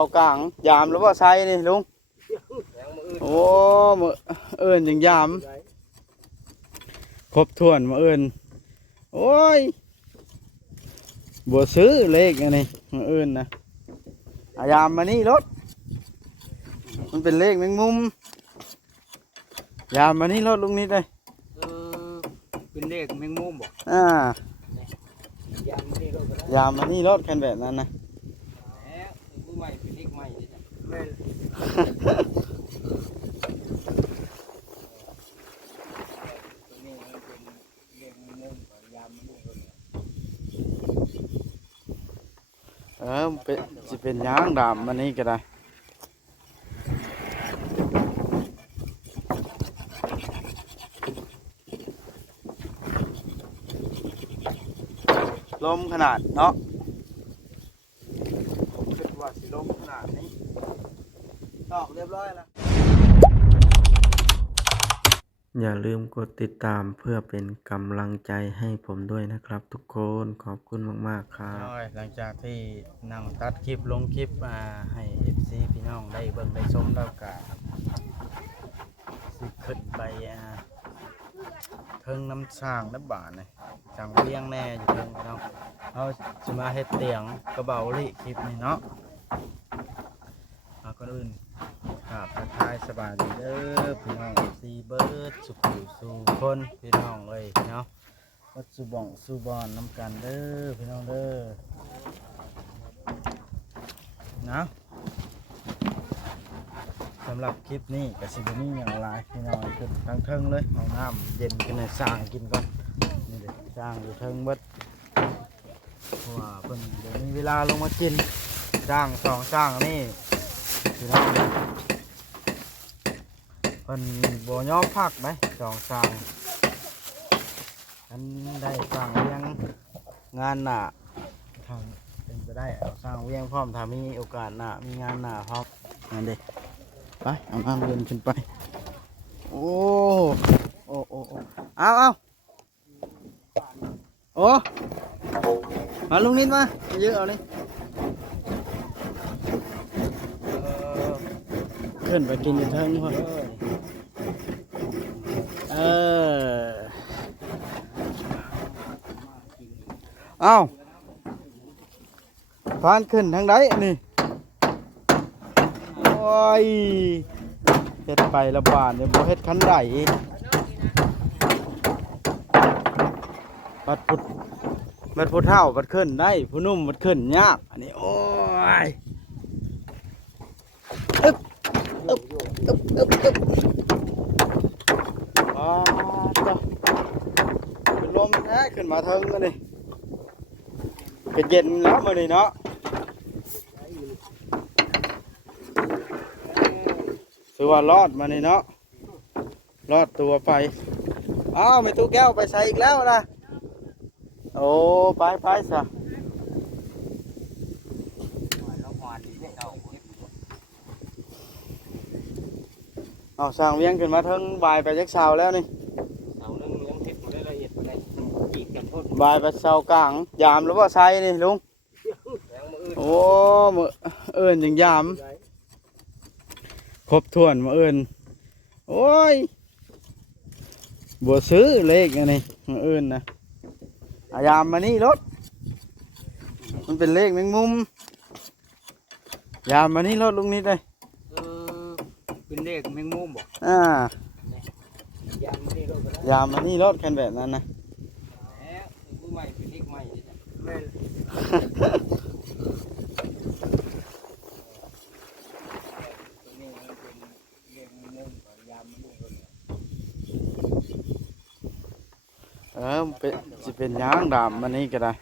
เอากลางยามหรือว่าไซนี่ลุงโอ้มือเอิญยังยามครบถ้วนมาเอิญโอ้ยบัวซื้อเลขอันนี้มาเอิญนะยามมานี่รถมันเป็นเลขแมงมุมยามมานี่รถลุงนิดเลยเป็นเลขแมงมุมบอกยามมานี่รถยามมานี่รถกันแบบนั้นนะผู้ใหม่เป็นเลขใหม่แม่จะเป็นยางดำมันนี่ก็ได้ลมขนาดเนาะผมคิดว่าสิลมขนาดนี้ตอกเรียบร้อยแล้วอย่าลืมกดติดตามเพื่อเป็นกำลังใจให้ผมด้วยนะครับทุกคนขอบคุณมากๆครับหลังจากที่นั่งตัดคลิปลงคลิปให้ FC พี่น้องได้เบิ่งได้ชมแล้วก็สิขึ้นไปเทิงน้ำช่างน้ำบานเลยจังเลี้ยงแน่อยู่เทิงพี่น้องเอาจะมาเฮ็ดเตียงกระเบาลิคลิปนี้เนาะก่อนอื่นครับทักทายสบายดีเด้อพี่น้องซีเบิร์ดสุขสู่คนพี่น้องเลยเนาะวัดสุบองสุบอนน้ำกันเด้อพี่น้องเด้อนะสำหรับคลิปนี้กับซิบนี่อย่างไรพี่น้องขึ้นทั้งเทิงเลยเอาน้ำเย็นกันในสร้างกินก่อนนี่เด็กสร้างอยู่เทิงเบิดเพราะว่าเพิ่นเดี๋ยวมีเวลาลงมากินสร้างสองสร้างนี่พี่น้องเพิ่นบ่ยอมพักไหมสองสร้างอันได้สร้างเลี้ยงงานหน้าทำเป็นไปได้เอาสร้างเลี้ยงพร้อมถ้ามีโอกาสหน้ามีงานหน้าพร้อมนั่นเด็กไปเอาน้ำเย็นขึ้นไปโอ้โอ้โอ้เอาโอ้มาลุงนิดมาเยอะเอาเลยขึ้นไปกินอยู่เทิงพ่อเอาพานขึ้นทางใดนี่โอ้ยเฮ็ดไปละบาทเนี่ยบ่เฮ็ดคันใดบัดผู้เฒ่าบัดขึ้นได้ผู้นุ่มบัดขึ้นยากอันนี้โอ้ยอึ๊บอ๋อจ้ะเป็นลมแท้ขึ้นมาเทิงกันนี่ก็เย็นแล้วมื้อนี้เนาะถือว่ารอดมานี่เนาะรอดตัวไปอ้าวไม่ตู้แก้วไปใส่อีกแล้วนะโอ้ไปซะเอาสร้างเวียงขึ้นมาทั้งบายไปจักเช้าแล้วนี่บายไปเช้ากลางยามหรือว่าไซนี่ลุงโอ้มือเอิญยังยามครบถ้วนมาเอิญโอ้ยบัวซื้อเลขอันนี้มาเอิญนะยามมานี่รถมันเป็นเลขแมงมุมยามมานี่รถลุงนิดเลยเป็นเลขแมงมุมบอกยามมานี่รถยามมานี่รถกันแบบนั้นนะผู้ใหม่เป็นเลขใหม่แม่จะเป็นยางดำมันนี่ก็ได้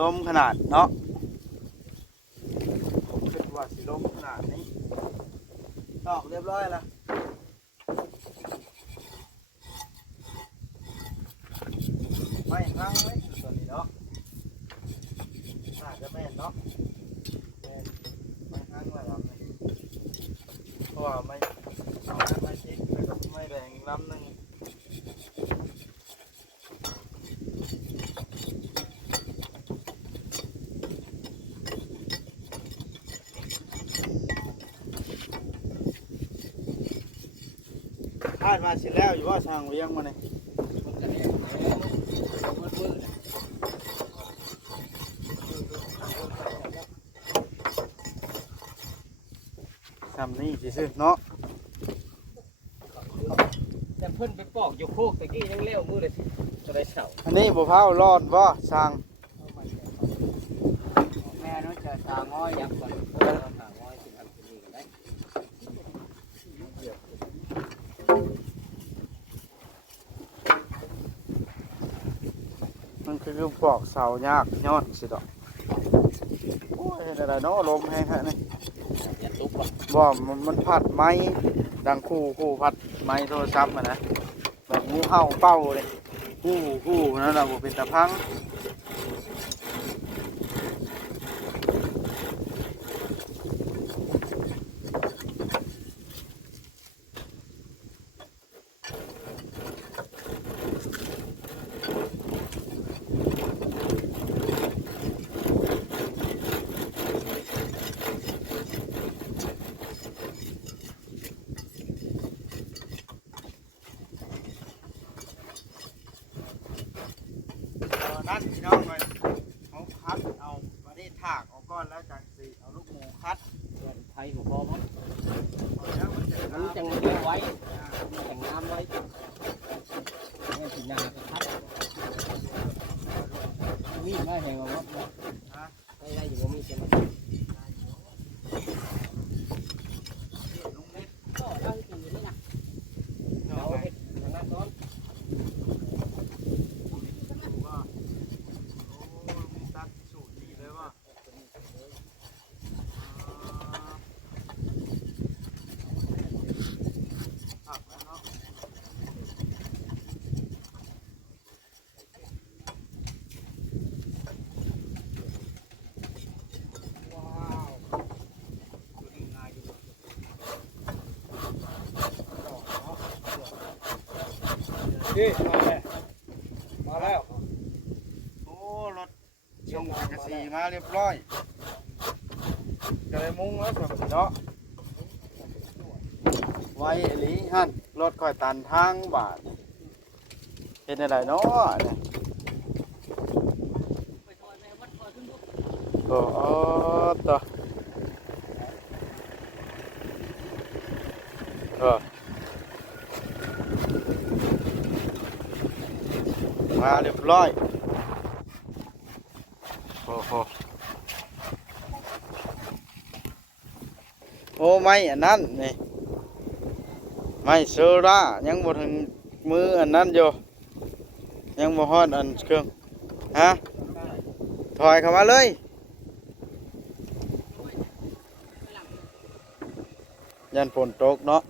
ลมขนาดเนาะผมคิดว่าสิลมขนาดนี้ตอกเรียบร้อยแล้วไม่พังเลยส่วนนี้เนาะน่าจะแม่นเนาะไม่พังเลยครับเพราะว่าไม่ชิดแล้วก็ไม่แรงลำนึง ว่าสิแล้วอยู่ว่าช่างเลี้ยงมาเนี่ย มันจะเนี่ยมืดๆ ทำนี่สิซื้อเนาะ แต่เพิ่นไปปอกอยู่โคกตะกี้ยังเลี้ยวมือเลยจะได้เสา อันนี้บ่เผารอดบ่ช่าง แม่น้องจะตาง้อยยักษ์ก่อนตาง้อยสิทำสิ่งนี้ได้ มันคือปอกเสายากย้อนสิดอกโอ้ยอะไรเนาะลมแห้งฮะนี่ อย่าตุ๊บว่ะ บ่มันพัดไม้ดังคู่พัดไม้โทรศัพท์นะแบบงูเห่าเป้าเลยคู่นั่นน่ะบ่เป็นตะพังนั่นพี่น้องไปเขาคัดเอาวันนี้ถากเอาก้อนแล้วจากสิเอาลูกหมูคัด ไทยหัวพอมั้ง แล้วมันจะ มันจังเลี้ยงไว้จังน้ำไว้แม่สินาก็ทัดมีมาแห่งว่าได้อยู่ว่ามีเต็มก็ได้กินอยู่นี่นะเราเห็ดทางนั้นซ้อน ตัดสูตรดีเลยว่าผักแล้วเนาะว้าวง่ายอยู่นี่มาแล้ว โอ้รถชงกระสีมาเรียบร้อยกระไรมุ้งแล้วสำเนาะไว้หลีหันรถคอยตันทางบาทเห็นอะไรเนาะเนี่ยโอ้ต่อมาเรียบร้อยโอ้โหโอ้ไม่อันนั้นนี่ไม่เซอร่ายังบ่ถึงมืออันนั้นอยู่ยังบ่ฮอดอันเครื่องฮะถอยเข้ามาเลยยันฝนตกเนาะ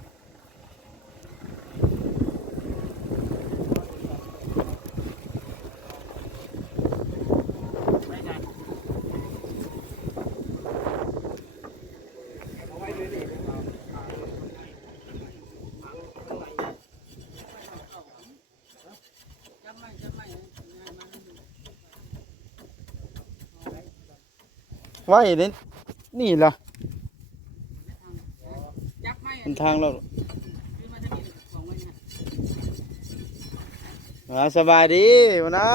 ไว้นี่นี่ล่ะเป็นทางแล้วสบายดีวะนะ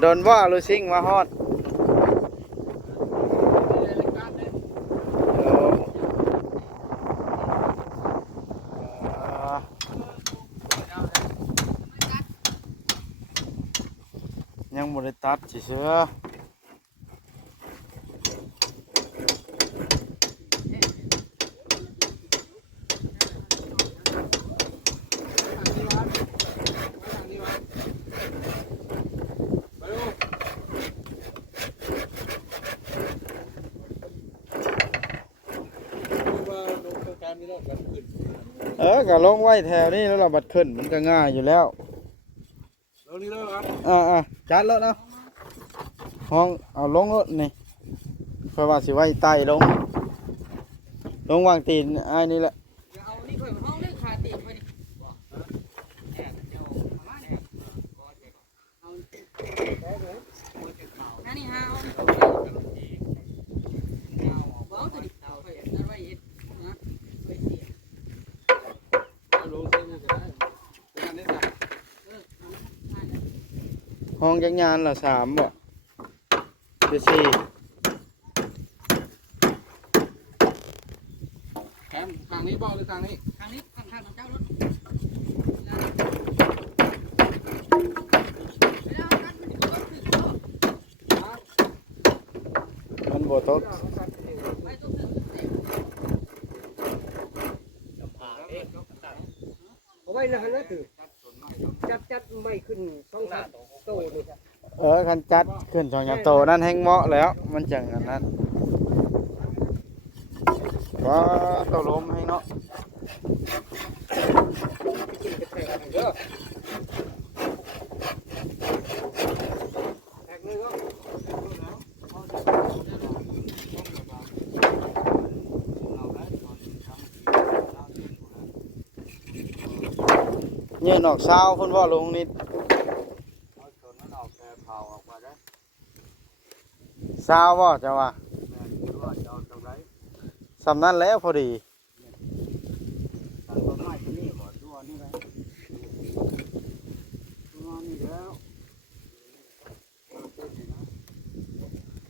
โดนว่าลูซิงมาฮอดยังบ่ได้ตัดสิเสือก็ลงไว้แถวนี้แล้วเราบัดขึ้นมันก็ง่ายอยู่แล้วลงนี่เลยครับจัดแล้วนะห้องเอาลงรถนี่เพราะว่าสิไว้ใต้ลงวางตีนไอ้นี่แหละเอานี่ค่อยเอาเลยขาตีไปดิเอานั่นนี่ฮะเอา ห้องจักยานละ3บ่หรือ4 แคมทางนี้บ่หรือทางนี้ทางนี้ทางเจ้ารถมันบ่ตก เอาไว้นะฮะนะถือจัดไม่ขึ้นต้องหน้าโตเลยครับ คันจัดขึ้น2 3โตนั่นแฮงเหมาะแล้วมันจังอันนั้นก็ตกลมให้เนาะ เนี่ยนอกเช้าเพิ่นว่าลงนิดเช้าว่าจะว่าสำนั้นแล้วพอดี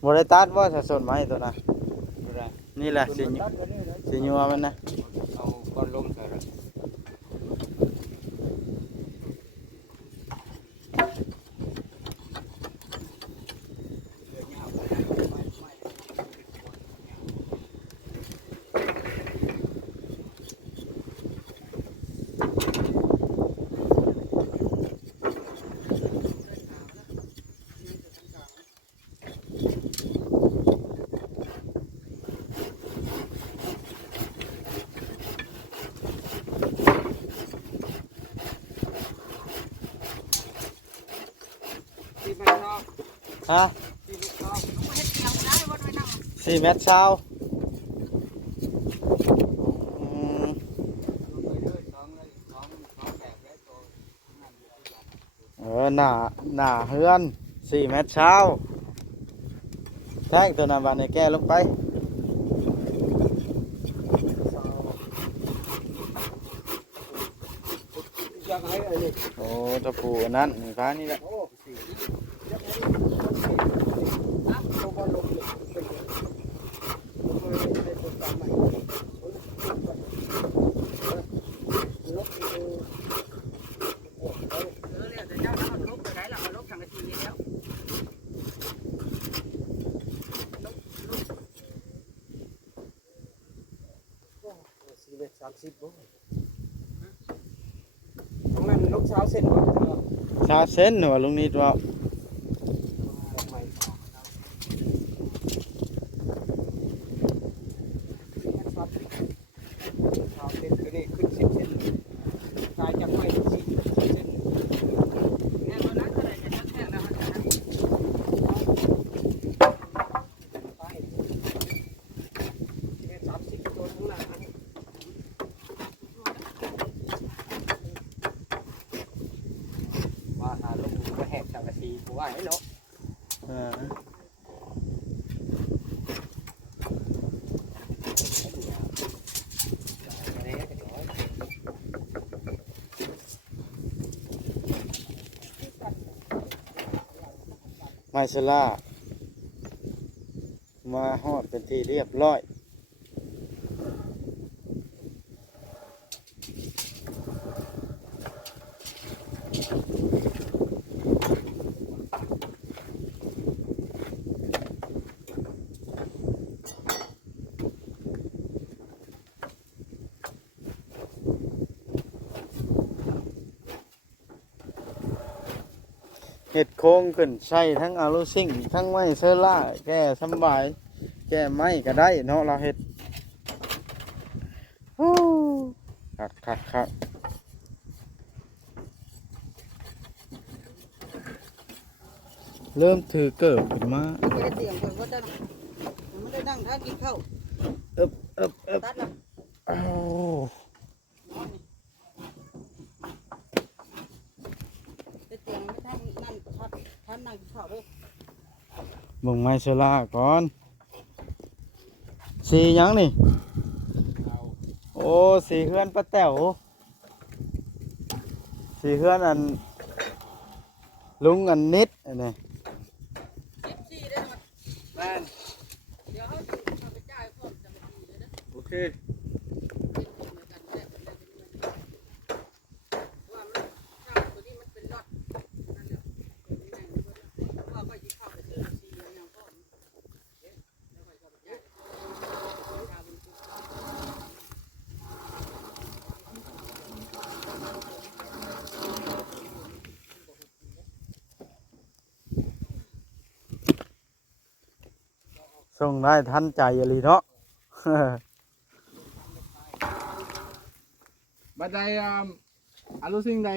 บริตัดว่าจะสนไหมตัวน่ะนี่แหละสิญัวมันนะ เอาก้อนลมใส่ละ ฮะ4 เมตรเช้าหน้าเฮือน4 เมตรเช้าแท่งตัวนั้นบานในแก้ลงไปโอ้ตะปูอันนั้นนี่ฟ้านี่แหละ30บ่ตรงนั้นนกเช้าเส้นบ่ ชาเส้นหนูลุงนิดว่า เอาเส้นตัวนี้ขึ้น10เส้นกายจากไม้10เส้นแน่นอนนะเท่าไหร่จะจัดแท้แล้วมันจะไป30ตัวข้างหน้าว่าหาลงก็แหกสังกะสีบ่ว่าให้เนาะไมซาล่ามาฮอดเป็นที่เรียบร้อยเห็ดโค้งขึ้นใช้ทั้งอาลูซิ่งทั้งไม้เซอร่าแก้สำบายแก้ไม้ก็ได้เนาะเราเห็ดคักเริ่มถือเกิบขึ้นมา ไม่ได้เตรียมคนก็จะไม่ได้นั่งทานกินข้าว อึบ ตัดละ อ้าว ได้เตรียมไม่ทำนั่นทานนั่งกินข้าวเลย มึงไม้เซอร่าก่อนสีหยังนี่โอ้สีเฮือนป้าแต๋วสีเฮือนอัน ลุงอันนิดอันนี้ 14ได้มัน แม่น เดี๋ยวเขาเอาไปจ่ายพร้อมจะมาดีเลยนะ โอเค ว่ามันข้าวตัวนี้มันเป็นล็อตนั่นแหละว่าก็สิเข้าไปซื้อ4อย่างก่อนแล้วค่อยเข้าไปจ่าย ส่งได้ทันใจอะไรเนาะ บัดใดอันรู้สิ่งใด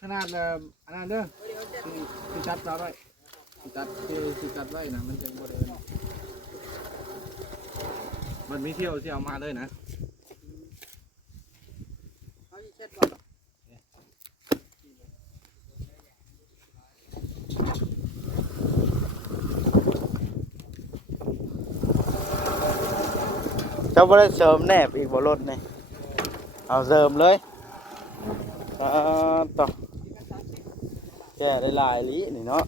ขนาดอันนั้นเด้อสิจัดไว้สิจัดไว้นะมันจะบ่ได้มันมีเที่ยวที่เอามาเลยนะ เขาสิเช็ดบ่ เจ้าบ่ได้เสริมแนบอีกบ่รถนี่เอาเสริมเลยต่อแก้ได้หลายลีนี่เนาะ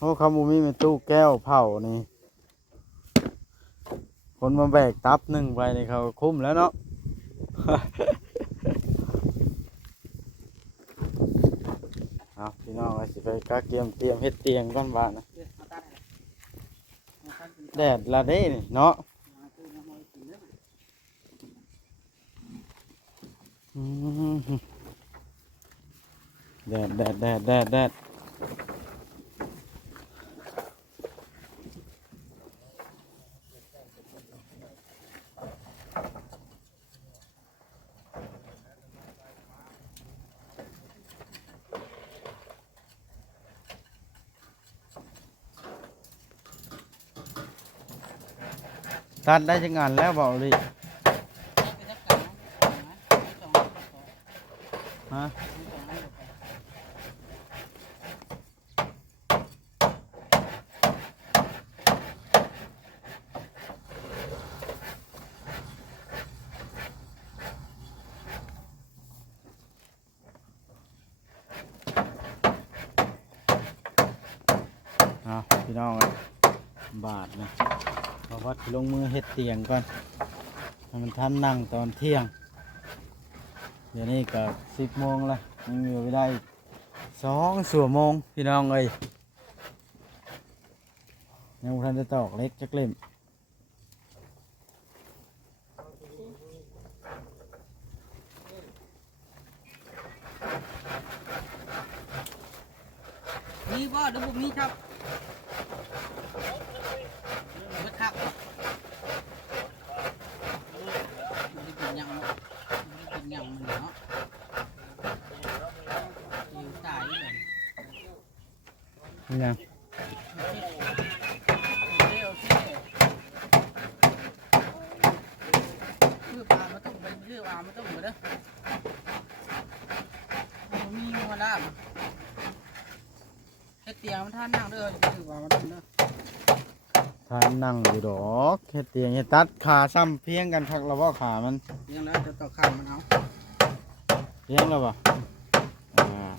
โอ้คำบ่มีเป็นตู้แก้วเผานี่คนมาแบกตับหนึ่งไปนี่เขาคุ้มแล้วเนาะ เอาพี่น้องเอาสิไปกะเตรียมเฮ็ดเตียงก่อนบ้านนะ เอาตัดให้เอาตัดเป็น แดดละเด้นี่เนาะ มาตู้น้ำมันกินเด้อ อืมแดดตัดได้จังงานแล้วบอกเลย ไปจัดการนะ ฮะเอาพี่น้องเอ้ยบาทนะเพราะว่าสิลงมือเฮ็ดเตียงก่อนให้มันทันนั่งตอนเที่ยง เดี๋ยวนี้ก็10 โมงละยังอยู่ไม่ได้2 ชั่วโมงพี่น้องเอ้ยยังบ่ทันได้ตอกเล็กจักเล่ม มีบ่เดี๋ยวผมมีครับเบิดครับมันได้กินยังเนาะมันได้กินยังมันเนาะอยู่ตายเลย นี่ยัง โอเคคือปลามันต้องเป็นคือปลามันต้องเหมือนเด้อมันมีงัวน้ำเฮ็ดเตียงมันท่านั่งเด้อคือปลามันต้องเด้อ ทานนั่งอยู่ดอกเฮ็ดเตียงเฮ็ดตัดขาซ้ำเพียงกันคักแล้วบ่ขามัน เลี้ยงแล้วจะต่อข้างมันเอา เพียงแล้วบ่อ่า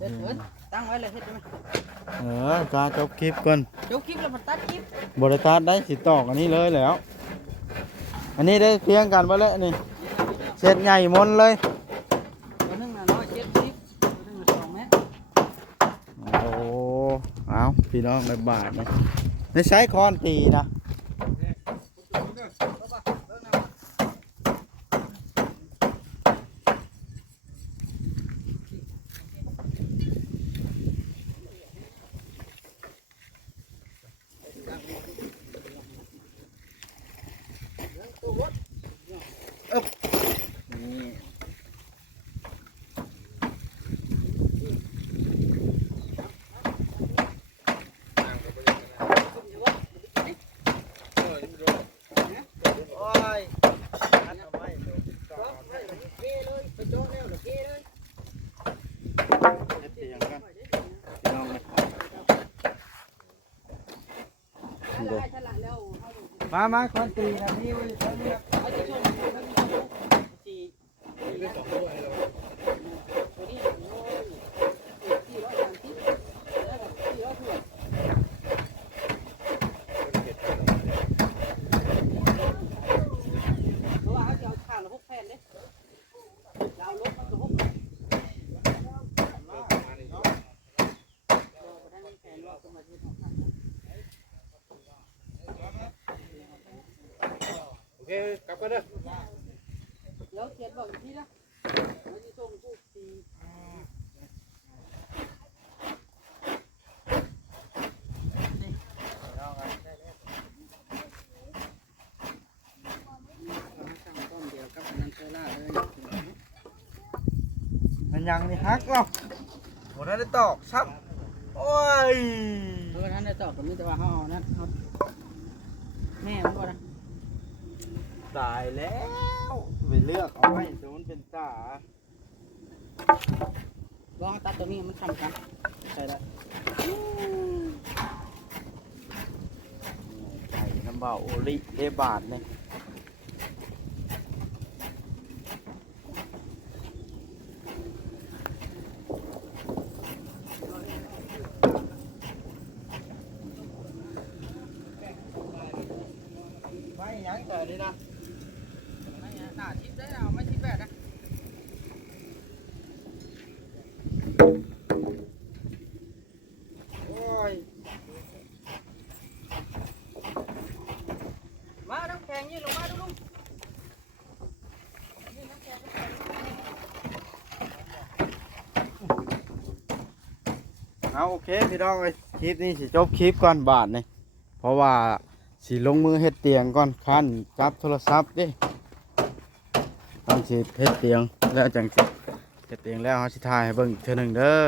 เด็ดเถิดตั้งไว้เลยเฮ็ดได้ไหม กาจบคลิปก่อน เดี๋ยวคลิปแล้วมันตัดคลิป บริตัดได้สิตอกอันนี้เลยแล้ว อันนี้ได้เพียงกันไปแล้วนี่เสร็จใหญ่หมนเลย ตัวหนึงน่ะ170ตัวหนึงน่ะ2 เมตร โอ้เอาพี่น้องในบาทนะในใช้คอนตีนะ มาคอนตีนะนี่เว้ย เอาจะส่งสี่ ได้2ตัวให้เรา ตัวนี้โอ้ย430แล้วก็400ถ้วยเพราะว่าเขาจะเอาข้างละ6แผ่นเด้เราลดมันก็6แผ่นโอเคกลับกันเด้อ เดี๋ยวเขียนบอกอีกทีนะเราจะส่งผู้ตีสั่งต้มเดียวกับนันเทล่าเลย มันยังนี่ฮักเราบ่ได้ตอกซับโอ้ย ท่านได้ตอบกับมิตรว่าเขานั่นเขาแม่มันบ่นะ ตายแล้วไปเลือกเอาไว้สมมุติเป็นตา ลองตัดตัวนี้มันทำกันใช่แล้ว ไก่น้ำเบาโอลิเอบาทเนี่ยไม่ยังแต่นี่นะ หน้าชิปได้เอาไม่ชิปแบบนะ โอ้ย มาน้ำแข็งยืนลงมาดูลุง เอาโอเคพี่น้องเลยคลิปนี้สิจบคลิปก่อนบาทนี่เพราะว่าสิลงมือเฮ็ดเตียงก่อนคันจับโทรศัพท์ดิต้องสิเฮ็ดเตียงแล้วจังสิเฮ็ดเตียงแล้วเฮาสิถ่ายให้เบิ่งอีกเทื่อหนึงเด้อ